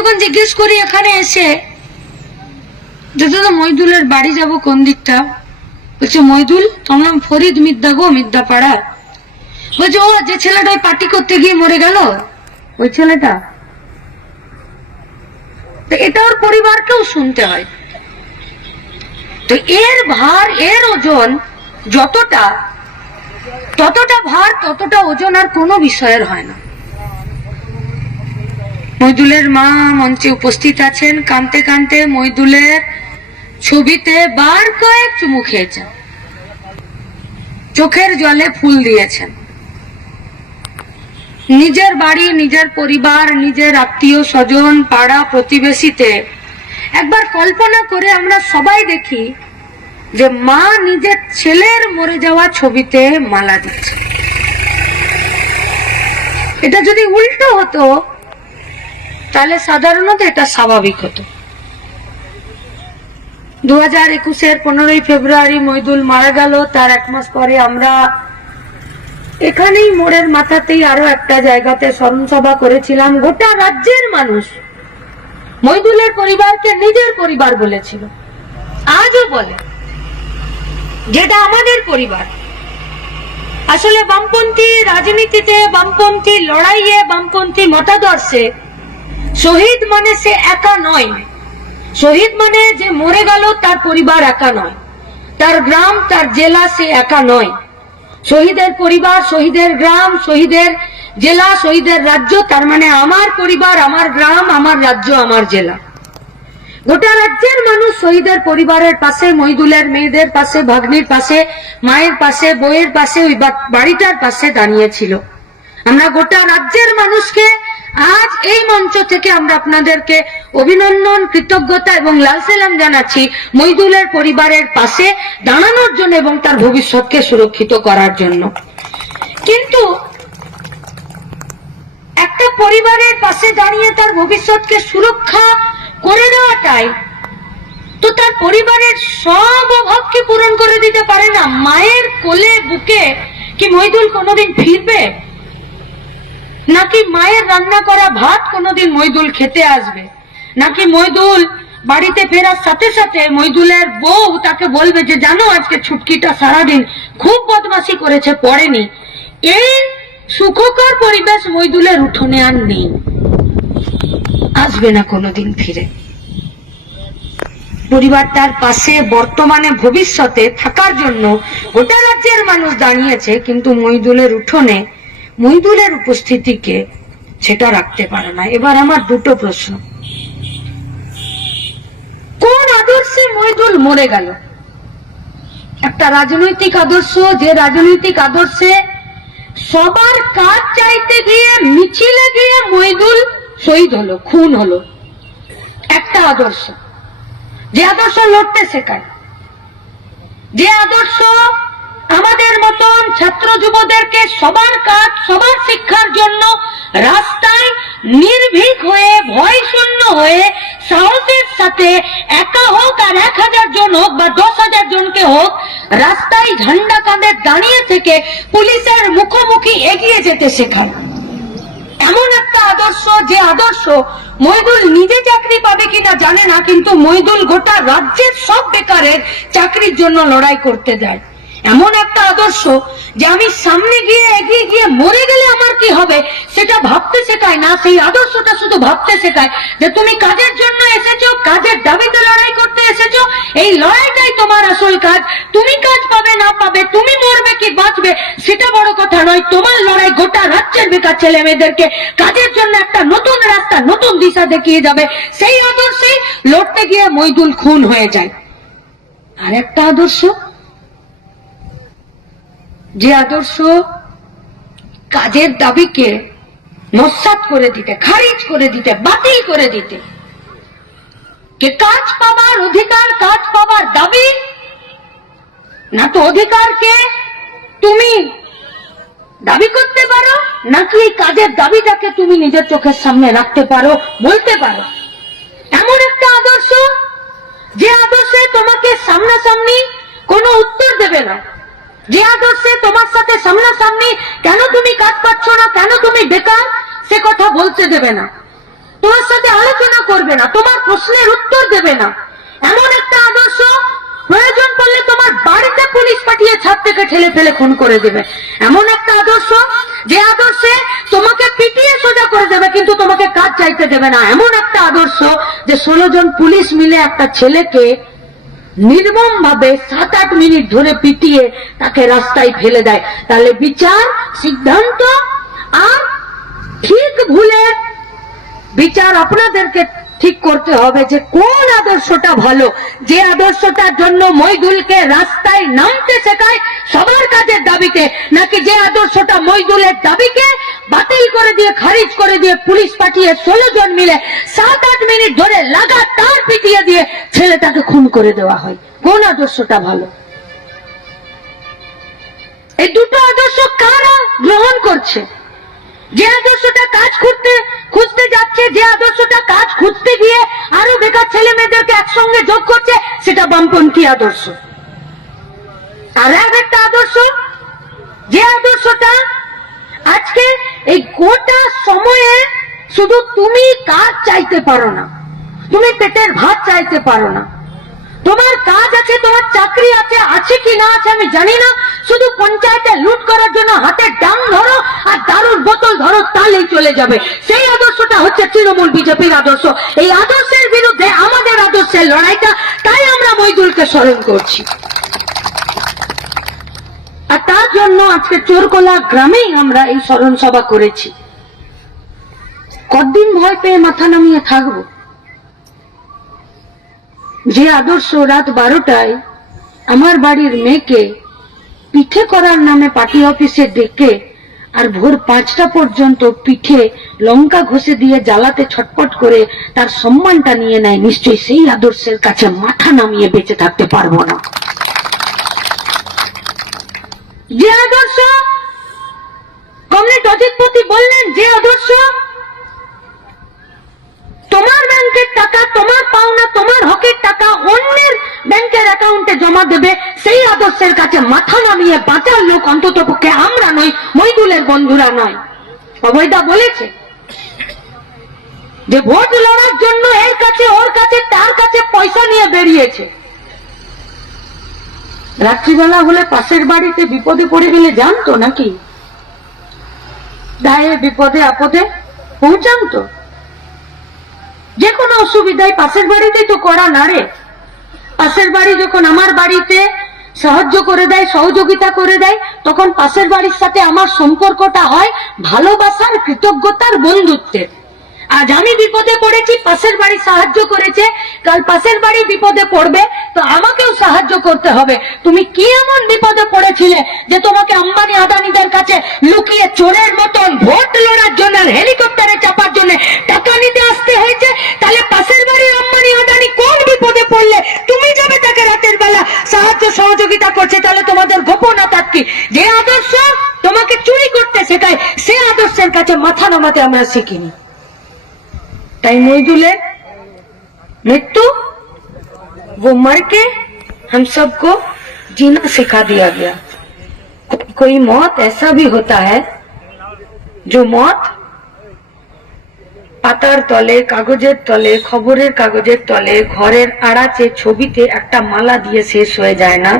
যখন জিজ্ঞেস করি এখানে এসে যে দাদা, মইদুলের বাড়ি যাব কোন দিকটা? বলছে, মইদুল তোমার ফরিদ মিদ্যা গো মিদ্যা পাড়া বলছে, ও, যে ছেলেটা পার্টি করতে গিয়ে মরে গেল, ওই ছেলেটা? তো এটা ওর পরিবারকেও শুনতে হয়। তো এর ভার, এর ওজন যতটা, ততটা ভার, ততটা ওজন আর কোনো বিষয়ের হয় না। মইদুলের মা মঞ্চে উপস্থিত আছেন। কানতে কানতে মইদুলের ছবিতে বার কয়েক চুমু খেয়েছেন। চোখের জলে ফুল দিয়েছেন। নিজের বাড়ি, নিজের পরিবার, নিজের আত্মীয় স্বজন পাড়া প্রতিবেশীতে একবার কল্পনা করে আমরা সবাই দেখি যে মা নিজের ছেলের মরে যাওয়া ছবিতে মালা দিচ্ছে এটা যদি উল্টো হতো তাহলে সাধারণত এটা স্বাভাবিক হতো। দু হাজার একুশের পনেরোই ফেব্রুয়ারি মইদুল মারা গেল, তার এক মাস পরে আমরা এখানেই মোড়ের মাথাতেই আরও একটা জায়গাতে স্মরণ সভা করেছিলাম। গোটা রাজ্যের মানুষ মইদুলের পরিবারকে নিজের পরিবার বলেছিল। আজও বলে, যেটা আমাদের পরিবার। আসলে বামপন্থী রাজনীতিতে, বামপন্থী লড়াইয়ে, বামপন্থী মতাদর্শে শহীদ মানে সে একা নয়। শহীদ মানে যে মরে গেল, তার পরিবার একা নয়। তার গ্রাম, তার জেলা, সে একা নয়। শহীদের পরিবার, শহীদের গ্রাম, শহীদের জেলা, শহীদের রাজ্য, তার মানে আমার পরিবার, আমার গ্রাম, আমার রাজ্য, আমার জেলা। গোটা রাজ্যের মানুষ শহীদের পরিবারের পাশে, মহিদুলের মেয়েদের পাশে, ভাগ্নির পাশে, মায়ের পাশে বইয়ের পাশে, ওই বাড়িটার পাশে দাঁড়িয়েছিল। আমরা গোটা রাজ্যের মানুষকে আজ এই মঞ্চ থেকে আমরা আপনাদেরকে অভিনন্দন, কৃতজ্ঞতা এবং লাল সালাম জানাচ্ছি মহিদুলের পরিবারের পাশে দাঁড়ানোর জন্য এবং তার ভবিষ্যৎকে সুরক্ষিত করার জন্য। কিন্তু একটা পরিবারের পাশে দাঁড়িয়ে তার ভবিষ্যৎকে সুরক্ষা করে দেওয়াটাই তো তার পরিবারের সব অভাবকে পূরণ করে দিতে পারে না। মায়ের কোলে বুকে কি মইদুল কোনোদিন ফিরবে? নাকি মায়ের রান্না করা ভাত কোনোদিন মইদুল খেতে আসবে? নাকি মইদুল বাড়িতে ফেরার সাথে সাথে মইদুলের বউ তাকে বলবে যে, জানো, আজকে ছুটকিটা সারাদিন খুব বদমাশি করেছে, পড়েনি। এই সুখকর পরিবেশ মইদুলের উঠোনে আর নেই। আসবে না কোনোদিন ফিরে। পরিবার তার পাশে বর্তমানে ভবিষ্যতে থাকার জন্য গোটা রাজ্যের মানুষ দাঁড়িয়েছে কিন্তু মইদুলের উঠোনে মইদুলের উপস্থিতিকে সেটা রাখতে পারে না। এবার আমার দুটো প্রশ্ন। কোন আদর্শে মইদুল মরে গেল? একটা রাজনৈতিক আদর্শ, যে রাজনৈতিক আদর্শে সবার কাজ চাইতে গিয়ে মিছিলে গিয়ে মইদুল শহীদ হলো, খুন হলো। একটা আদর্শ। যে আদর্শ লড়তে শেখায়। যে আদর্শ আমাদের মতন ছাত্র যুবদেরকে সবার কাজ, সবার শিক্ষার জন্য রাস্তায় নির্ভীক হয়ে ভয় শূন্য হয়ে, সাহসের সাথে একা হোক আর এক হাজার জন হোক বা দশ হাজার জনকে হোক, রাস্তায় ঝান্ডা কাঁধে দাঁড়িয়ে থেকে পুলিশের মুখোমুখি এগিয়ে যেতে শেখান। এমন একটা আদর্শ, যে আদর্শ মইদুল নিজে চাকরি পাবে কিনা জানে না, কিন্তু মইদুল গোটা রাজ্যের সব বেকারের চাকরির জন্য লড়াই করতে যায়। এমন একটা আদর্শ যে আমি সামনে গিয়ে এগিয়ে গিয়ে মরে গেলে আমার কি হবে? সেটা ভাবতে শেখায় না, সেই আদর্শটা শুধু ভাবতে শেখায় যে তুমি কাজের জন্য এসেছ, কাজের দাবিতে লড়াই করতে এসেছ, এই লড়াইটাই তোমার আসল কাজ। তুমি কাজ পাবে, না পাবে, তুমি মরবে কি বাঁচবে, সেটা বড় কথা নয়, তোমার লড়াই গোটা রাজ্যের বেকার ছেলে মেয়েদেরকে কাজের জন্য একটা নতুন রাস্তা, নতুন দিশা দেখিয়ে যাবে। সেই আদর্শে লড়তে গিয়ে মইদুল খুন হয়ে যায়। আর একটা আদর্শ? যে আদর্শ কাজের দাবিকে নস্বাত করে দিতে, খারিজ করে দিতে, বাতিল করে দিতে, কে কাজ পাবার অধিকার, কাজ পাবার দাবি, না তো অধিকারকে তুমি দাবি করতে পারো, নাকি এই কাজের দাবিটাকে তুমি নিজের চোখের সামনে রাখতে পারো, বলতে পারো? এমন একটা আদর্শ, যে আদর্শে তোমাকে সামনাসামনি কোনো উত্তর দেবে না। যে আদর্শে তোমার সাথে সামনাসামনি, কেন তুমি কাজ পাচ্ছ না, কেন তুমি বেকার? সে কথা বলতে দেবে না। তোমার সাথে আলোচনা করবে না, তোমার প্রশ্নের উত্তর দেবে না। এমন একটা আদর্শ, প্রয়োজন পড়লে তোমার বাড়িতে পুলিশ পাঠিয়ে ছাদ থেকে ঠেলে ফেলে খুন করে দেবে। এমন একটা আদর্শ, যে আদর্শে তোমাকে পিটিয়ে সোজা করে দেবে, কিন্তু তোমাকে কাজ চাইতে দেবে না। এমন একটা আদর্শ, যে ষোলো জন পুলিশ মিলে একটা ছেলেকে নির্মম ভাবে সাত আট মিনিট ধরে পিটিয়ে তাকে রাস্তায় ফেলে দেয়। তাহলে বিচার, সিদ্ধান্ত আর ঠিক ভুলের বিচার আপনাদেরকে ঠিক করতে হবে যে কোন আদর্শটা ভালো। যে আদর্শটার জন্য মইদুলকে রাস্তায় নামতে শেখায় সবার কাজের দাবিতে নাকি যে আদর্শটা মইদুলের দাবিকে বাতিল করে দিয়ে, খারিজ করে দিয়ে পুলিশ পাঠিয়ে ষোলো জন মিলে সাত আট মিনিট ধরে লাগাতার পিটিয়ে দিয়ে ছেলেটাকে খুন করে দেওয়া হয়। কোন আদর্শটা ভালো? এই দুটো আদর্শ কারা গ্রহণ করছে? যে আদর্শটা কাজ খুঁজতে খুঁজতে যাচ্ছে, যে আদর্শটা কাজ খুঁজতে গিয়ে আরও বেকার ছেলে মেয়েদেরকে একসঙ্গে যোগ করছে, সেটা বামপন্থী আদর্শ। আর এক একটা আদর্শ, যে আদর্শটা আজকে এই গোটা সময়ে শুধু তুমি কাজ চাইতে পারো না। তুমি পেটের ভাত চাইতে পারো না। তোমার কাজ আছে, তোমার চাকরি আছে আছে কি না আছে আমি জানি না। শুধু পঞ্চায়েতে লুট করার জন্য হাতে ডাং ধরো আর দারুর বোতল ধরো, তাহলেই চলে যাবে। সেই আদর্শটা হচ্ছে তৃণমূল বিজেপির আদর্শ। এই আদর্শের বিরুদ্ধে আমাদের আদর্শের লড়াইটা, তাই আমরা মইদুলকে স্মরণ করছি। আর তার জন্য আজকে চোরকোলা গ্রামেই আমরা এই স্মরণ সভা করেছি। কতদিন ভয় পেয়ে মাথা নামিয়ে থাকব? যে আদর্শ রাত বারোটায় আমার বাড়ির মেয়েকে পিঠে করার নামে পার্টি অফিসে ডেকে আর ভোর পাঁচটা পর্যন্ত পিঠে লঙ্কা ঘষে দিয়ে জ্বালাতে ছটপট করে তার সম্মানটা নিয়ে নেয়, নিশ্চয়ই সেই আদর্শের কাছে মাথা নামিয়ে বেঁচে থাকতে পারব না। যে আদর্শ? কমরেড অজিতপতি বললেন, যে আদর্শ? তোমার ব্যাংকের টাকা, তোমার পাওনা, তোমার হকের টাকা অন্যের ব্যাংকের অ্যাকাউন্টে জমা দেবে, সেই আদর্শের কাছে মাথা নামিয়ে বাঁচার লোক অন্তত পক্ষে আমরা নই মইদুলের বন্ধুরা নয়। অবৈদা বলেছে যে ভোট লড়ার জন্য এর কাছে, ওর কাছে, তার কাছে পয়সা নিয়ে বেরিয়েছে। রাত্রিবেলা হলে পাশের বাড়িতে বিপদে পড়ে গেলে জানতো নাকি? দায়ে বিপদে আপদে পৌঁছান তো যে কোনো অসুবিধায় পাশের বাড়িতেই তো করা নাড়ে পাশের বাড়ি যখন আমার বাড়িতে সাহায্য করে দেয়, সহযোগিতা করে দেয়, তখন পাশের বাড়ির সাথে আমার সম্পর্কটা হয় ভালোবাসার, কৃতজ্ঞতার বন্ধুত্বের। আজ আমি বিপদে পড়েছি, পাশের বাড়ি সাহায্য করেছে। কাল পাশের বাড়ি বিপদে পড়বে, তো আমাকেও সাহায্য করতে হবে। তুমি কি এমন বিপদে পড়েছিলে যে তোমাকে আম্বানি আদানিদের কাছে লুকিয়ে চোরের মতন ভোট লড়ার জন্য হেলিকপ্টারে চাপার জন্য টাকা নিতে আসতে হয়েছে? তাহলে পাশের বাড়ির আম্বানি আদানি কোন বিপদে পড়লে? তুমি যাবে তাকে রাতের বেলা সাহায্য সহযোগিতা করছে, তাহলে তোমাদের গোপনতা কি? যে আদর্শ তোমাকে চুরি করতে শেখায়, সে আদর্শের কাছে মাথা নামাতে আমরা শিখিনি। তাই মইদুলের मृत्यु वो मर के हम सबको जीना सिखा दिया गया को, कोई मौत ऐसा भी होता है जो मौत পাতার তলে, কাগজের তলে, খবরের কাগজের তলে, ঘরের আড়াচে ছবিতে একটা মালা দিয়ে শেষ হয়ে যায় না।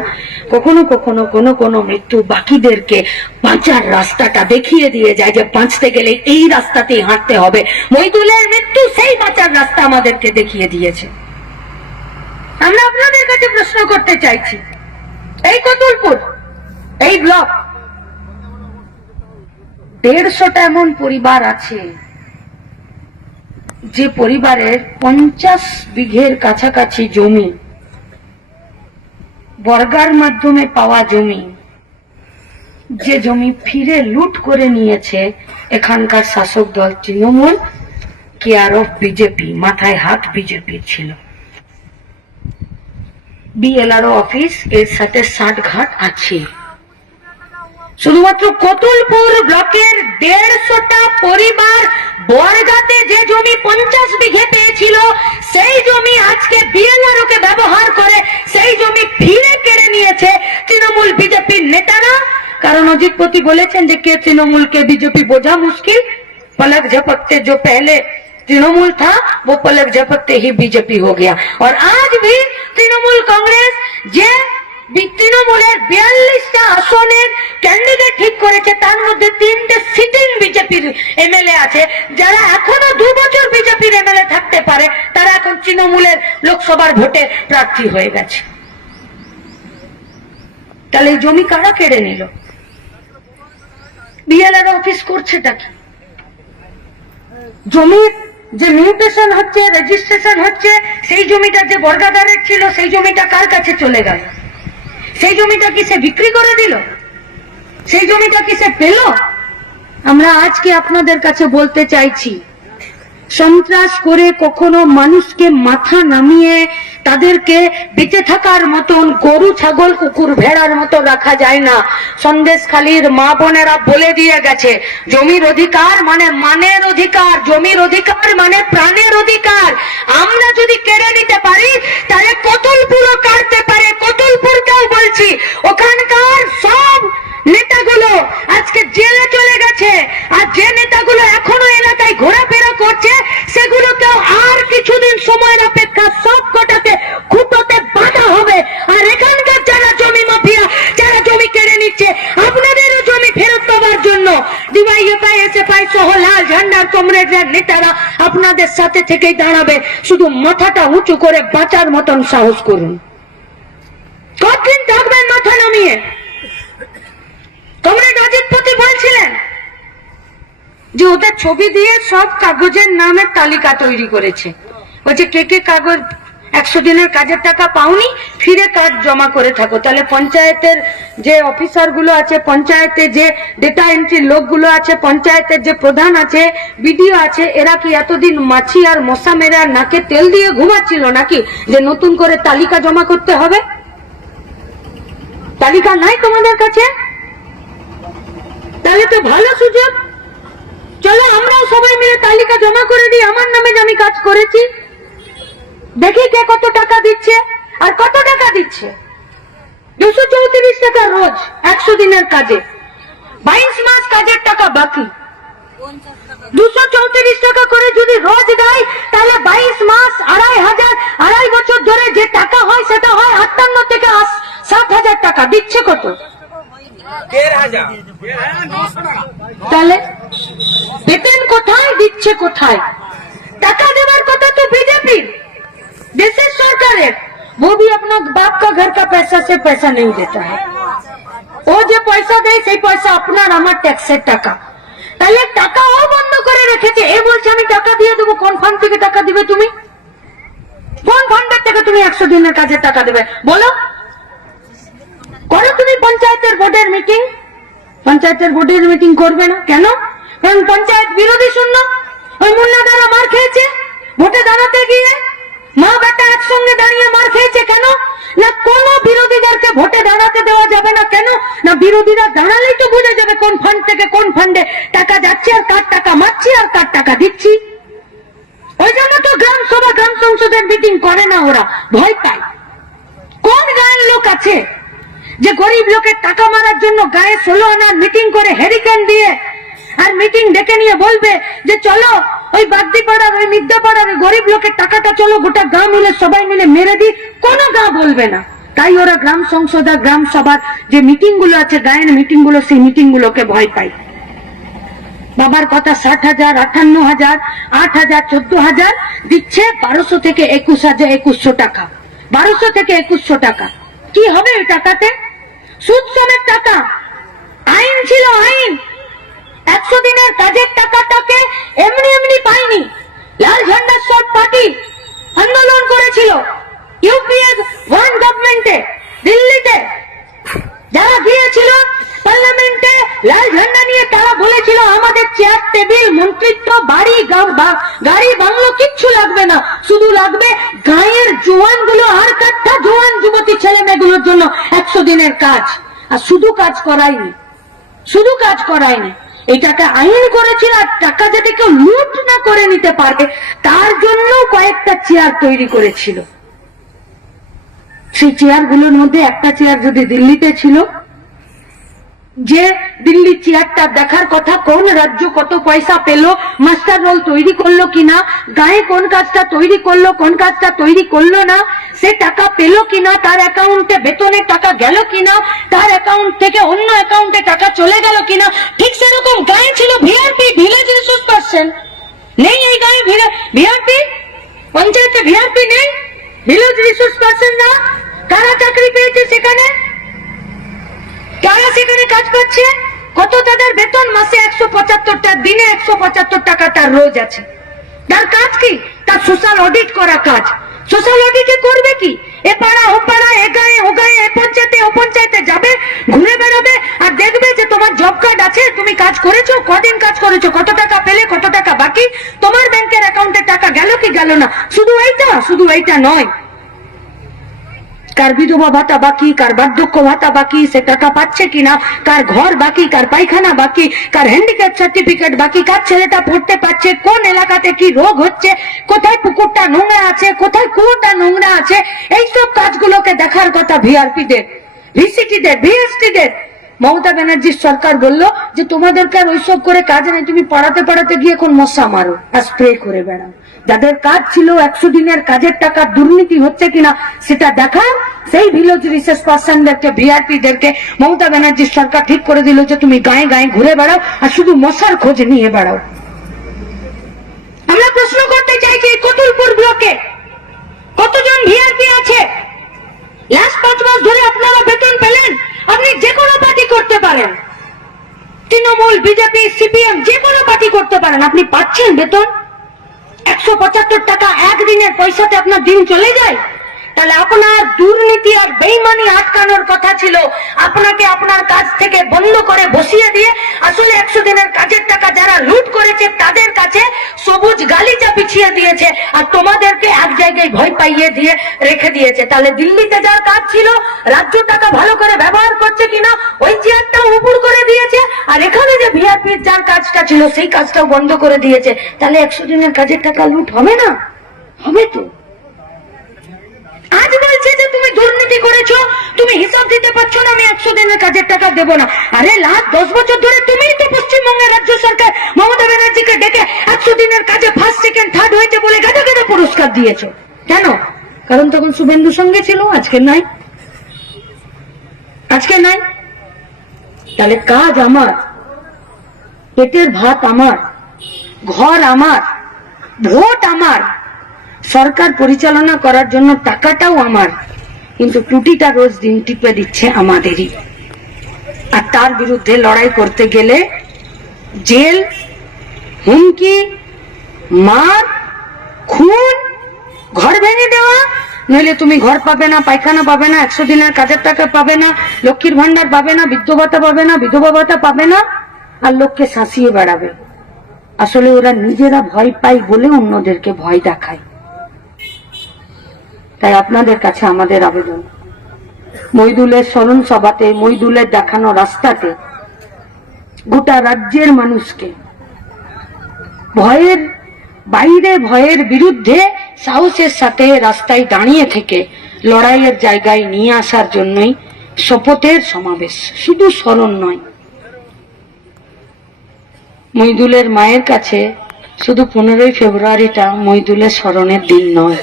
কখনো কখনো, কোনো কোনো মৃত্যু বাকিদেরকে বাঁচার রাস্তাটা দেখিয়ে দিয়ে যায় যে বাঁচতে গেলে এই রাস্তাতেই হাঁটতে হবে। মইদুলের মৃত্যু সেই বাঁচার রাস্তা আমাদেরকে দেখিয়ে দিয়েছে। আমরা আপনাদের কাছে প্রশ্ন করতে চাইছি, এই কতুলপুর, এই ব্লক, দেড়শোটা এমন পরিবার আছে যে পরিবারের পঞ্চাশ বিঘের কাছাকাছি জমি, বর্গার মাধ্যমে পাওয়া জমি, যে জমি ফিরে লুট করে নিয়েছে এখানকার শাসক দল তৃণমূল কেয়ার অফ বিজেপি, মাথায় হাত বিজেপির ছিল। বিএলআরও অফিস এর সাথে ষাট ঘাট আছে। শুধুমাত্র কতুলপুর ব্লকের দেড়শোটা পরিবার বরগাতে যে জমি পঞ্চাশ বিঘে পেয়েছিল সেই জমি আজকে বিএলআরও কে ব্যবহার করে সেই জমি ফিরে কেড়ে নিয়েছে তৃণমূল বিজেপির নেতারা কারণ অজিতপতি বলেছেন যে কে তৃণমূলকে বিজেপি বোঝা মুশকিল पलक झपकते जो पहले तृणमूल था वो पलक झपकते ही बीजेपी हो गया और आज भी तृणमूल कांग्रेस যে বি- তৃণমূলের বিয়াল্লিশটা আসনের ক্যান্ডিডেট ঠিক করেছে, তার মধ্যে তিনটে সিটিং বিজেপির এমএলএ আছে। যারা এখনও দু বছর বিজেপির এমএলএ থাকতে পারে, তারা এখন তৃণমূলের লোকসভার ভোটে প্রার্থী হয়ে গেছে। তাহলে জমি কারা কেড়ে নিল? বিএলআর অফিস করছেটা কি? জমির যে মিউটেশন হচ্ছে রেজিস্ট্রেশন হচ্ছে, সেই জমিটা যে বর্গাদারের ছিল, সেই জমিটা কার কাছে চলে গেল? সেই জমিটা কি সে বিক্রি করে দিল? সেই জমিটা কি সে পেল? আমরা আজকে আপনাদের কাছে বলতে চাইছি সন্ত্রাস করে কখনো মানুষকে মাথা নামিয়ে তাদেরকে বেঁচে থাকার মতন গরু, ছাগল, কুকুর ভেড়ার মতো রাখা যায় না। সন্দেশখালীর মা বোনেরা বলে দিয়ে গেছে, জমির অধিকার মানে মানের অধিকার, জমির অধিকার মানে প্রাণের অধিকার। আমরা যদি কেড়ে নিতে পারি, তাহলে কতুলপুরও কাটতে পারে কতুলপুরকেও বলছি। ওখানকার সব নেতাগুলো আজকে জেলে চলে গেছে। আর যে নেতাগুলো এখনও এলাকায় ঘোরাফেরা করছে, সেগুলোকেও আর কিছুদিন সময়ের অপেক্ষা সব কটাকে খুঁটোতে বাঁধা হবে। আর এখানকার যারা জমি মাফিয়া, যারা জমি কেড়ে নিচ্ছে, আপনাদেরও জমি ফেরত পাওয়ার জন্য ডিওয়াইএফআই এসএফআই সহ লাল ঝান্ডার কমরেডের নেতারা আপনাদের সাথে থেকেই দাঁড়াবে। শুধু মাথাটা উঁচু করে বাঁচার মতন সাহস করুন। কতদিন থাকবেন মাথা নামিয়ে? কমরেড অজিতপতি বলছিলেন যে ওদের ছবি দিয়ে সব কাগজের নামের তালিকা তৈরি করেছে। বলছে, কে কে কাগজ, একশো দিনের কাজের টাকা পাওনি? ফিরে কাজ জমা করে থাকো। তাহলে পঞ্চায়েতের যে অফিসারগুলো আছে, পঞ্চায়েতে যে ডেটা এন্ট্রি লোকগুলো আছে, পঞ্চায়েতের যে প্রধান আছে, বিডিও আছে, এরা কি এতদিন মাছি আর মশা মেরে নাকে তেল দিয়ে ঘুমাচ্ছিল নাকি যে নতুন করে তালিকা জমা করতে হবে? তালিকা নাই তোমাদের কাছে? তাহলে তো ভালো সুযোগ। চলো আমরাও সবাই মিলে তালিকা জমা করে দিই। আমার নামে আমি কাজ করেছি। দেখি কে কত টাকা দিচ্ছে। আর কত টাকা দিচ্ছে? দুশো চৌত্রিশ টাকা রোজ, একশো দিনের কাজে। বাইশ মাস কাজের টাকা বাকি। দুশো চৌত্রিশ টাকা করে যদি রোজ দেয়, তাহলে বাইশ মাস, আড়াই হাজার, আড়াই বছর ধরে যে টাকা হয়, সেটা হয় আটান্ন থেকে সাত হাজার টাকা। দিচ্ছে কত? তাহলে বেতন কোথায় দিচ্ছে কোথায় টাকা দেওয়ার কথা তো बीजेपी देशेर सरकारेर वो भी अपना बाप का घर का पैसा से पैसा नहीं देता है ও যে পয়সা দেয় সেই পয়সা আপনার আমার ট্যাক্সের টাকা তাহলে টাকা ও বন্ধ করে রেখেছে এ বলছে আমি টাকা দিয়ে দেবো কোন ফান্ড থেকে টাকা দিবে তুমি কোন ফান্ডের থেকে তুমি একশো দিনের কাজের টাকা দেবে বলো করো তুমি পঞ্চায়েতের বোর্ডের মিটিং পঞ্চায়েতের বোর্ডের মিটিং করবে না? কেন? কারণ পঞ্চায়েত বিরোধী শূন্য। ওই মুন্না দ্বারা মার খেয়েছে। ভোটে দাঁড়াতে গিয়ে মা বেটা একসঙ্গে দাঁড়িয়ে মার খেয়েছে কেন? না কোন বিরোধীদেরকে ভোটে দাঁড়াতে দেওয়া যাবে না কেন? না বিরোধীরা দাঁড়ালেই তো বুঝে যাবে কোন ফান্ড থেকে কোন ফান্ডে টাকা যাচ্ছে আর কার টাকা মারছি আর কার টাকা দিচ্ছি। ওই জন্য তো গ্রাম সভা, গ্রাম সংসদের মিটিং করে না ওরা। ভয় পায়। কোন গায়ের লোক আছে? যে গরিব লোকের টাকা মারার জন্য গায়ে ষোলো আনার মিটিং করে হেরিকেন দিয়ে আর মিটিং ডেকে নিয়ে বলবে যে চলো, ওই বাগদি পাড়ার ওই মিদ্যা পাড়ার ওই গরিব লোকের টাকাটা চলো, গোটা গা মিলে সবাই মিলে মেরে দিই। কোনো গা বলবে না। তাই ওরা গ্রাম সংসদ আর গ্রাম সভার যে মিটিংগুলো আছে, গায়ের মিটিংগুলো, সেই মিটিং গুলোকে ভয় পায়। বাবার কথা ষাট হাজার, আঠান্ন হাজার, আট হাজার, চোদ্দ হাজার দিচ্ছে বারোশো থেকে একুশ হাজার, একুশশো টাকা। বারোশো থেকে একুশশো টাকা। কি হবে ওই টাকাতে? সুদ সমেত টাকা। আইন ছিল আইন। একশো দিনের কাজের টাকাটাকে এমনি এমনি পাইনি লাল ঝান্ডার সব পার্টি আন্দোলন করেছিল ইউপিএ ওয়ান গভর্নমেন্টে, দিল্লিতে। যারা গিয়েছিল পার্লামেন্টে, লাল ঝান্ডা নিয়ে তারা বলেছিল, আমাদের চেয়ার, টেবিল, মন্ত্রিত্ব, বাড়ি গাড়ি, বাংলো কিচ্ছু লাগবে না। শুধু লাগবে গায়ের জোয়ানগুলো আর কাঠটা জোয়ান যুবতী ছেলে মেয়েগুলোর জন্য। দিনের কাজ, আর শুধু কাজ করায়নি শুধু কাজ করায়নি এটাকে আইন করেছিল আর টাকা যাতে কেউ লুট না করে নিতে পারে, তার জন্য কয়েকটা চেয়ার তৈরি করেছিল। সেই চেয়ারগুলোর মধ্যে একটা চেয়ার যদি দিল্লিতে ছিল, যে দিল্লি চেয়ারটা দেখার কথা, কোন রাজ্য কত পয়সা পেল, মাস্টার রোল তৈরি করল কিনা, গায়ে কোন কাজটা তৈরি করল, কোন কাজটা তৈরি করল না সে টাকা পেল কিনা, তার অ্যাকাউন্টে বেতনের টাকা গেল কিনা, তার অ্যাকাউন্ট থেকে অন্য অ্যাকাউন্টে টাকা চলে গেল কিনা, ঠিক সেরকম গায়ে ছিল ভিআরপি ভিলেজ রিসোর্স পার্সন নেই এই গায়ে ভিআরপি পঞ্চায়েতে ভিআরপি নেই? ভিলেজ রিসোর্স পার্সন না? কারা চাকরি পেয়েছে সেখানে? কারা সেখানে কাজ পাচ্ছে কত তাদের বেতন? মাসে একশো পঁচাত্তরটা, দিনে একশো পঁচাত্তর টাকা তার রোজ আছে। তার কাজ কি? তার সোশ্যাল অডিট করা কাজ। সোশ্যাল অডিটে করবে কি? এ পাড়া, ও পাড়া, এ গায়ে, ও গায়ে, এ পঞ্চায়েতে, ও পঞ্চায়েতে যাবে, ঘুরে বেড়াবে আর দেখবে যে তোমার জব কার্ড আছে, তুমি কাজ করেছ, কদিন কাজ করেছ, কত টাকা পেলে, কত টাকা বাকি? তোমার ব্যাংকের অ্যাকাউন্টে টাকা গেল কি গেল না? শুধু এইটা শুধু এইটা নয়। কার বিধবা ভাতা বাকি, কার বার্ধক্য ভাতা বাকি, সে টাকা পাচ্ছে কিনা, কার ঘর বাকি, কার পায়খানা বাকি, কার হ্যান্ডিক্যাপ সার্টিফিকেট বাকি, কার ছেলেটা পড়তে পারছে, কোন এলাকাতে কি রোগ হচ্ছে, কোথায় পুকুরটা নোংরা আছে, কোথায় কুয়োটা নোংরা আছে, এইসব কাজগুলোকে দেখার কথা ভিআরপি দের ভিসিটি দের ভিএসটি দের। মমতা ব্যানার্জির সরকার বলল যে, তোমাদেরকে আর ওইসব করে কাজ নেই, তুমি পড়াতে পড়াতে গিয়ে এখন মশা মারো আর স্প্রে করে বেড়াও। যাদের কাজ ছিল একশো দিনের কাজের টাকা দুর্নীতি হচ্ছে কিনা সেটা দেখা। সেই ভিলেজ রিসার্চ পার্সনদেরকে ভিআরপি দেরকে মমতা ব্যানার্জির সরকার ঠিক করে দিল যে তুমি গায়ে গায়ে ঘুরে বেড়াও আর শুধু মশার খোঁজ নিয়ে বেড়াও। আমরা প্রশ্ন করতে চাইছি এই কতুলপুর ব্লকে কতজন ভিআরপি আছে? লাস্ট পাঁচ মাস ধরে আপনারা বেতন পেলেন, আপনি যে কোনো পার্টি করতে পারেন। তৃণমূল বিজেপি সিপিএম যে কোনো পার্টি করতে পারেন, আপনি পাচ্ছেন বেতন? একশো পঁচাত্তর টাকা একদিনের পয়সাতে আপনার দিন চলে যায়? তাহলে আপনার দুর্নীতি আর বেইমানি আটকানোর কথা ছিল। আপনাকে আপনার কাজ থেকে বন্ধ করে বসিয়ে দিয়ে আসলে একশো দিনের কাজের টাকা যারা লুট করেছে, তাদের কাছে সবুজ গালিচা পিছিয়ে দিয়েছে আর তোমাদেরকে এক জায়গায় ভয় পাইয়ে দিয়ে রেখে দিয়েছে। তাহলে দিল্লিতে যার কাজ ছিল, রাজ্য টাকা ভালো করে ব্যবহার করছে কিনা, ওই চেয়ারটাও উপর করে দিয়েছে আর এখানে যে ভিআরপির যার কাজটা ছিল, সেই কাজটাও বন্ধ করে দিয়েছে। তাহলে একশো দিনের কাজের টাকা লুট হবে না? হবে তো। আজ বলছে যে তুমি দুর্নীতি করেছ, তুমি হিসাব দিতে পারছ না, আমি একশো দিনের কাজের টাকা দেবো না। আরে লাস্ট দশ বছর ধরে তুমিই তো পশ্চিমবঙ্গের রাজ্য সরকার। মমতা ব্যানার্জিকে ডেকে একশো দিনের কাজে ফার্স্ট সেকেন্ড থার্ড হয়েছে বলে গাদা গাদা পুরস্কার দিয়েছ। কেন? কারণ তখন শুভেন্দু সঙ্গে ছিল, আজকে নাই। আজকে নাই। তাহলে কাজ আমার, পেটের ভাত আমার, ঘর আমার, ভোট আমার। সরকার পরিচালনা করার জন্য টাকাটাও আমার, কিন্তু টুটিটা রোজ দিন টিপে দিচ্ছে আমাদেরই। আর তার বিরুদ্ধে লড়াই করতে গেলে জেল, হুমকি, মার, খুন, ঘর ভেঙে দেওয়া, নইলে তুমি ঘর পাবে না, পায়খানা পাবে না, একশো দিনের কাজের টাকা পাবে না, লক্ষ্মীর ভান্ডার পাবে না, বৃদ্ধ ভাতা পাবে না, বিধবা ভাতা পাবে না, আর লোককে শাসিয়ে বেড়াবে। আসলে ওরা নিজেরা ভয় পায় বলে অন্যদেরকে ভয় দেখায়। তাই আপনাদের কাছে আমাদের আবেদন। মইদুলের স্মরণ সভাতে মইদুলের দেখানো রাস্তাতে গোটা রাজ্যের মানুষকে ভয়ের, বাইরে ভয়ের বিরুদ্ধে সাহসের সাথে রাস্তায় দাঁড়িয়ে থেকে লড়াইয়ের জায়গায় নিয়ে আসার জন্যই শপথের সমাবেশ। শুধু স্মরণ নয়, মইদুলের মায়ের কাছে শুধু পনেরোই ফেব্রুয়ারিটা মইদুলের স্মরণের দিন নয়।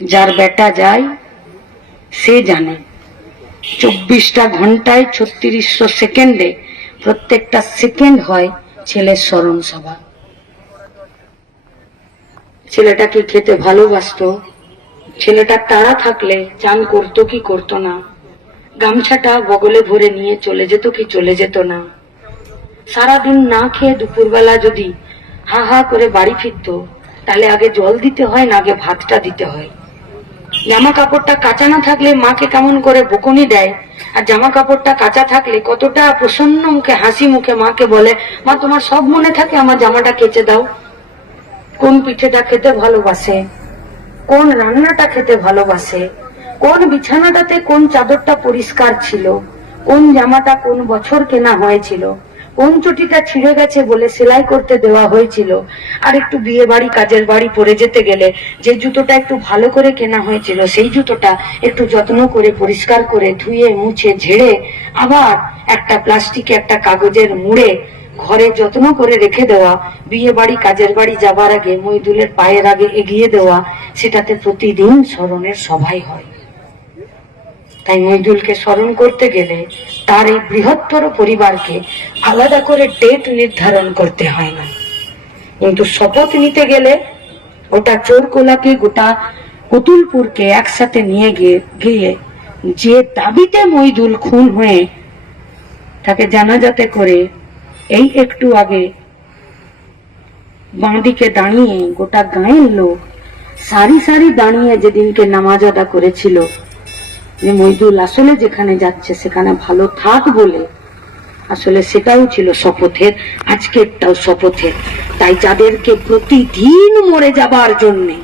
যার বেটা যায়, সে জানে। চব্বিশটা ঘন্টায় ছত্রিশশো সেকেন্ডে প্রত্যেকটা সেকেন্ড হয় ছেলের স্মরণ সভা। ছেলেটাকে খেতে ভালোবাসতো। ছেলেটা তাড়া থাকলে চান করতো কি করতো না। গামছাটা বগলে ভরে নিয়ে চলে যেত কি চলে যেত না। সারাদিন না খেয়ে দুপুরবেলা যদি হা হা করে বাড়ি ফিরতো, তাহলে আগে জল দিতে হয় না আগে ভাতটা দিতে হয়। জামা কাপড়টা কাঁচা না থাকলে মাকে কেমন করে বকুনি দেয়? আর জামা কাপড়টা কাঁচা থাকলে কতটা প্রসন্ন মুখে, হাসি মুখে মাকে বলে, মা, তোমার সব মনে থাকে, আমার জামাটা কেচে দাও। কোন পিঠেটা খেতে ভালোবাসে? কোন রান্নাটা খেতে ভালোবাসে? কোন বিছানাটাতে কোন চাদরটা পরিষ্কার ছিল? কোন জামাটা কোন বছর কেনা হয়েছিল? অঞ্চটিটা ছিঁড়ে গেছে বলে সেলাই করতে দেওয়া হয়েছিল। আর একটু বিয়ে বাড়ি, কাজের বাড়ি পরে যেতে গেলে যে জুতোটা একটু ভালো করে কেনা হয়েছিল, সেই জুতোটা একটু যত্ন করে, পরিষ্কার করে ধুয়ে, মুছে, ঝেড়ে আবার একটা প্লাস্টিকে একটা কাগজের মুড়ে ঘরে যত্ন করে রেখে দেওয়া, বিয়ে বাড়ি, কাজের বাড়ি যাবার আগে, মইদুলের পায়ের আগে এগিয়ে দেওয়া, সেটাতে প্রতিদিন স্মরণের সভাই হয়। তাই মইদুলকে স্মরণ করতে গেলে তার এই বৃহত্তর পরিবারকে আলাদা করে ডেট নির্ধারণ করতে হয় না। কিন্তু শপথ নিতে গেলে ওটা চোরকোলাকে, গোটা কতুলপুরকে একসাথে নিয়ে গিয়ে গিয়ে যে দাবিতে মইদুল খুন হয়ে তাকে জানাজাতে করে, এই একটু আগে বাঁদিকে দাঁড়িয়ে গোটা গাঁয়ের লোক সারি সারি দাঁড়িয়ে যেদিনকে নামাজ আদা করেছিল যে মইদুল আসলে যেখানে যাচ্ছে সেখানে ভালো থাক বলে আসলে সেটাও ছিল শপথের, আজকেরটাও শপথের। তাই যাদেরকে প্রতিদিন মরে যাবার জন্যে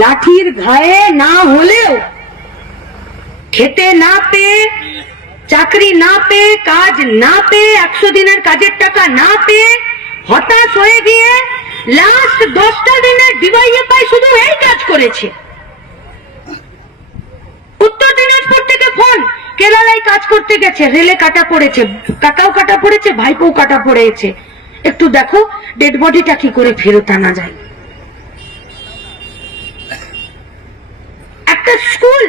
লাঠির ঘায়ে না হলেও, খেতে না পেয়ে, চাকরি না পেয়ে, কাজ না পেয়ে, একশো দিনের কাজের টাকা না পেয়ে হতাশ হয়ে গিয়ে লাস্ট দশটা দিনের ডিভাইএ পাই শুধু এই কাজ করেছে। উত্তর দিনাজপুর থেকে ফোন কেরালায় কাজ করতে গেছে, রেলে কাটা পড়েছে, কাকাও কাটা পড়েছে, ভাইপোও কাটা পড়েছে। একটু দেখো ডেড বডিটা কি করে ফেরত আনা যায়। একটা স্কুল,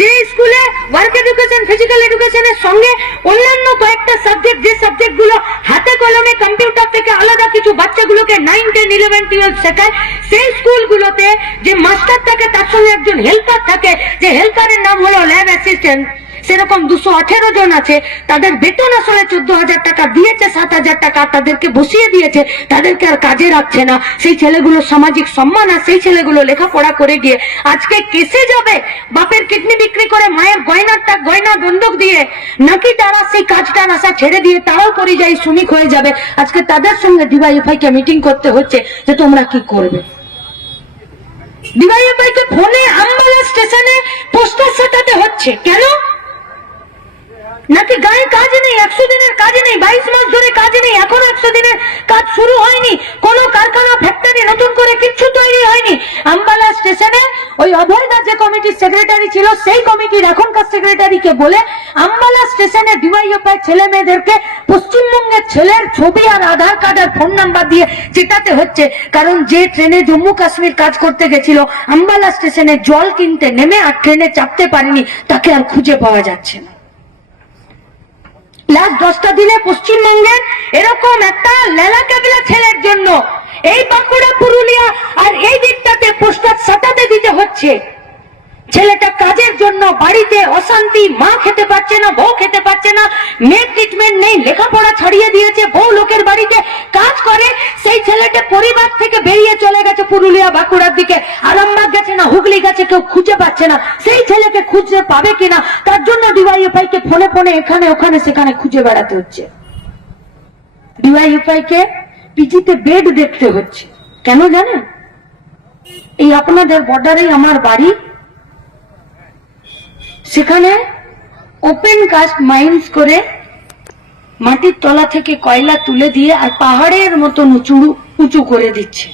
যে স্কুলে ওয়ার্ক এডুকেশন ফিজিক্যাল এডুকেশনের সঙ্গে অন্যান্য কয়েকটা সাবজেক্ট যে সাবজেক্টগুলো হাতে কলমে কম্পিউটার থেকে আলাদা কিছু বাচ্চাগুলোকে নাইন টেন ইলেভেন টুয়েলভ শেখায়, সেই স্কুলগুলোতে যে মাস্টার থাকে, তার সঙ্গে একজন হেল্পার থাকে, যে হেল্পারের নাম হলো ল্যাব অ্যাসিস্ট্যান্ট সেরকম দুশো আঠেরো জন আছে, তাদের বেতন আসলে চোদ্দ হাজার টাকা, দিয়েছে সাত হাজার টাকা, তাদেরকে বসিয়ে দিয়েছে, তাদেরকে আর কাজে রাখছে না। সেই ছেলেগুলো সামাজিক সম্মান আর সেই ছেলেগুলো লেখাপড়া করে গিয়ে আজকে কেসে যাবে? বাপের কিডনি বিক্রি করে মায়ের গয়নারটা গয়না বন্ধক দিয়ে নাকি তারা সেই কাজটার আশা ছেড়ে দিয়ে তারাও পরিযায়ী শ্রমিক হয়ে যাবে? আজকে তাদের সঙ্গে ডিওয়াইএফআই কে মিটিং করতে হচ্ছে যে তোমরা কি করবে? ডিওয়াইএফআই কে ফোনে আম্বালা স্টেশনে পোস্টার সাটাতে হচ্ছে। কেন? নাকি গায়ে কাজ নেই? একশো দিনের কাজ নেই, বাইশ মাস ধরে কাজ নেই, এখন একশো দিনের কাজ শুরু হয়নি। কোন কারখানা ফ্যাক্টরি নতুন করে কিচ্ছু তৈরি হয়নি। আম্বালা স্টেশনে ওই অভয় দাস যে কমিটির সেক্রেটারি ছিল, সেই কমিটির এখনকার সেক্রেটারিকে বলে আম্বালা স্টেশনে ডিওয়াইএফআই ছেলে মেয়েদেরকে পশ্চিমবঙ্গের ছেলের ছবি আর আধার কার্ড আর ফোন নাম্বার দিয়ে চেটাতে হচ্ছে। কারণ যে ট্রেনে জম্মু কাশ্মীর কাজ করতে গেছিল, আম্বালা স্টেশনে জল কিনতে নেমে আর ট্রেনে চাপতে পারেনি, তাকে আর খুঁজে পাওয়া যাচ্ছে না। লাস্ট দশটা দিনে পশ্চিমবঙ্গের এরকম একটা লেলা কেবলা ছেলের জন্য। এই বাঁকুড়া, পুরুলিয়া আর এই দিকটাতে পোস্টার সাটাতে দিতে হচ্ছে। ছেলেটা কাজের জন্য বাড়িতে অশান্তি, মা খেতে পারছে না, বউ খেতে পারছে না মেয়ে ট্রিটমেন্ট নেই, লেখাপড়া ছাড়িয়ে দিয়েছে, বউ লোকের বাড়িতে কাজ করে, সেই ছেলেটা পরিবার থেকে বেরিয়ে চলে গেছে পুরুলিয়া বাঁকুড়ার দিকে। আরামবাগ গেছে না, হুগলি গেছে, কেউ খুঁজে পাচ্ছে না। সেই ছেলেকে খুঁজে পাবে কিনা, তার জন্য ডিওয়াইএফআই কে ফোনে ফোনে এখানে ওখানে সেখানে খুঁজে বেড়াতে হচ্ছে। ডিওয়াইএফআই কে পিজিতে বেড দেখতে হচ্ছে। কেন জানেন? এই আপনাদের বর্ডারেই আমার বাড়ি সেখানে ওপেন কাস্ট মাইন্স করে মাটির তলা থেকে কয়লা তুলে দিয়ে আর পাহাড়ের মতন উঁচু উঁচু করে দিচ্ছে।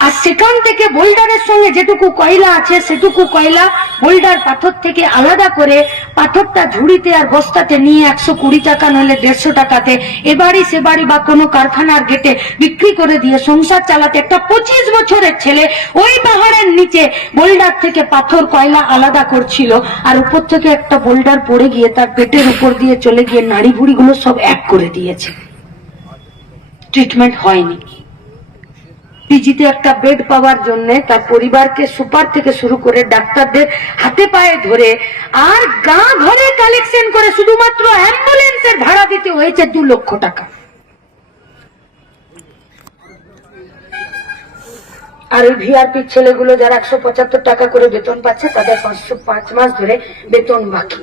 আর সেখান থেকে বোল্ডারের সঙ্গে যেটুকু কয়লা আছে, সেটুকু কয়লা বোল্ডার পাথর থেকে আলাদা করে পাথরটা ঝুড়িতে আর বস্তাতে নিয়ে একশো কুড়ি টাকা নইলে দেড়শো টাকাতে এবারই সে বাড়ি বা কোনো কারখানার গেটে বিক্রি করে দিয়ে সংসার চালাতে একটা পঁচিশ বছরের ছেলে ওই পাহাড়ের নিচে বোল্ডার থেকে পাথর, কয়লা আলাদা করছিল। আর উপর থেকে একটা বোল্ডার পড়ে গিয়ে তার পেটের উপর দিয়ে চলে গিয়ে নাড়ি ভুড়িগুলো সব এক করে দিয়েছে। ট্রিটমেন্ট হয়নি। পিজিতে একটা বেড পাওয়ার জন্য তার পরিবারকে সুপার থেকে শুরু করে ডাক্তারদের হাতে পায়ে ধরে আর গা ঘরে কালেকশন করে শুধুমাত্র অ্যাম্বুলেন্সের ভাড়া দিতে হয়েছে দু লক্ষ টাকা। আর ওই ভিআরপি ছেলেগুলো যারা একশো পঁচাত্তর টাকা করে বেতন পাচ্ছে, তাদের পাঁচশো পাঁচ মাস ধরে বেতন বাকি।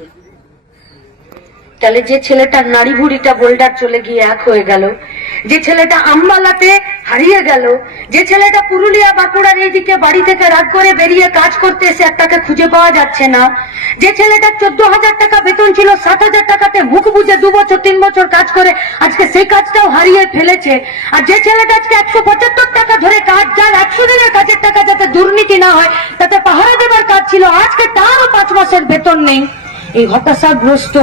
তাহলে যে ছেলেটার নারী ভুড়িটা বোল্ডার চলে গিয়ে এক হয়ে গেল, যে ছেলেটা আম্বালাতে হারিয়ে গেল, যে ছেলেটা পুরুলিয়া বাঁকুড়ার এইদিকে বাড়ি থেকে রাত করে বেরিয়ে কাজ করতে এসে একটাকে খুঁজে পাওয়া যাচ্ছে না, যে ছেলেটা চোদ্দ হাজার টাকা বেতন ছিল, সাত হাজার টাকাতে মুখ বুঝে দু বছর, তিন বছর কাজ করে আজকে সেই কাজটাও হারিয়ে ফেলেছে, আর যে ছেলেটা আজকে একশো পঁচাত্তর টাকা ধরে কাজ, যার একশো দিনের কাজের টাকা যাতে দুর্নীতি না হয়, তাতে পাহারা দেবার কাজ ছিল, আজকে তারও পাঁচ মাসের বেতন নেই। এই হতাশাগ্রস্ত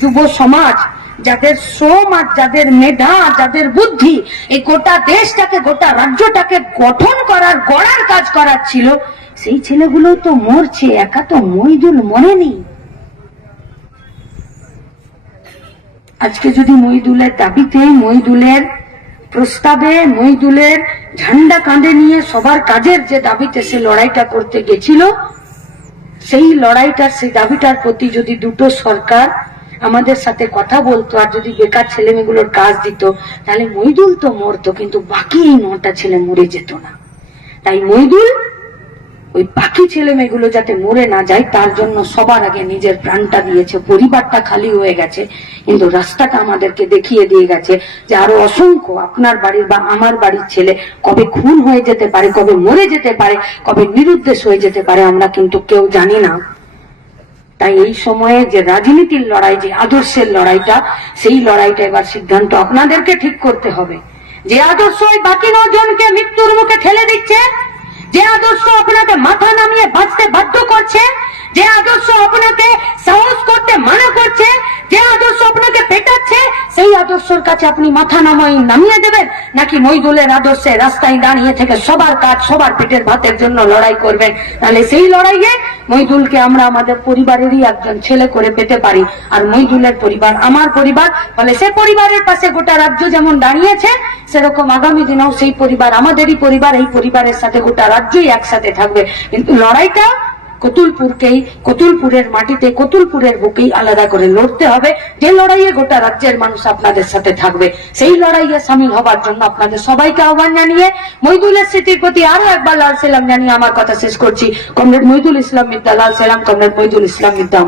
যুব সমাজ, যাদের শ্রম আর যাদের মেধা যাদের বুদ্ধি, এই গোটা দেশটাকে, গোটা রাজ্যটাকে গঠন করার, গড়ার কাজ করার ছিল সেই ছেলেগুলো তো মরছে, একা তো মইদুল মরেনি আজকে যদি মইদুলের দাবিতে, মইদুলের প্রস্তাবে, মইদুলের ঝান্ডা কাঁধে নিয়ে সবার কাজের যে দাবিতে সে লড়াইটা করতে গেছিল, সেই লড়াইটার, সেই দাবিটার প্রতি যদি দুটো সরকার আমাদের সাথে কথা বলতো, আর যদি বেকার ছেলে মেয়েগুলোর কাজ দিত, তাহলে মইদুল তো মরতো, কিন্তু বাকি এই নটা ছেলে মরে যেত না। তাই মইদুল ওই বাকি ছেলে মেয়েগুলো যাতে মরে না যায়, তার জন্য সবার আগে নিজের প্রাণটা দিয়েছে, পরিবারটা খালি হয়ে গেছে, কিন্তু রাস্তাটা আমাদেরকে দেখিয়ে দিয়ে গেছে যে আরও অসংখ্য আপনার বাড়ির বা আমার বাড়ির ছেলে কবে খুন হয়ে যেতে পারে, কবে মরে যেতে পারে, কবে নিরুদ্দেশ হয়ে যেতে পারে, আমরা কিন্তু কেউ জানি না। তাই এই সময়ে যে রাজনীতির লড়াই, যে আদর্শের লড়াইটা, সেই লড়াইটা এবার সিদ্ধান্ত আপনাদেরকে ঠিক করতে হবে। যে আদর্শ ওই বাকি নজনকে মৃত্যুর মুখে ঠেলে দিচ্ছে, যে আদর্শ আপনাকে মাথা নামিয়ে বাঁচতে বাধ্য করছে, যে আদর্শ আপনাকে সাহস করতে মানা করছে, যে আদর্শ আপনাকে পেটাচ্ছে সেই আদর্শের কাছে আপনি মাথা নামাই নামিয়ে দেবেন? নাকি মইদুলের আদর্শে রাস্তায় দাঁড়িয়ে থেকে সবার কাজ সবার পেটের ভাতের জন্য লড়াই করবেন? তাহলে সেই লড়াইয়ে মইদুলকে আমরা আমাদের পরিবারেরই একজন ছেলে করে পেতে পারি। আর মইদুলের পরিবার আমার পরিবার, ফলে সে পরিবারের পাশে গোটা রাজ্য যেমন দাঁড়িয়েছে, সেরকম আগামী দিনেও সেই পরিবার, আমাদেরই পরিবার এই পরিবারের সাথে গোটা রাজ্যই একসাথে থাকবে। কিন্তু লড়াইটা কতুলপুরকেই, কতুলপুরের মাটিতে, কতুলপুরের বুকেই আলাদা করে লড়তে হবে। যে লড়াইয়ে গোটা রাজ্যের মানুষ আপনাদের সাথে থাকবে, সেই লড়াইয়ে সামিল হবার জন্য আপনাদের সবাইকে আহ্বান জানিয়ে মইদুলের স্মৃতির প্রতি আরও একবার লাল সেলাম জানিয়ে আমার কথা শেষ করছি। কমরেড মহিদুল ইসলাম মিদ্দা লাল সেলাম কমরেড মহিদুল ইসলাম মিদ্দা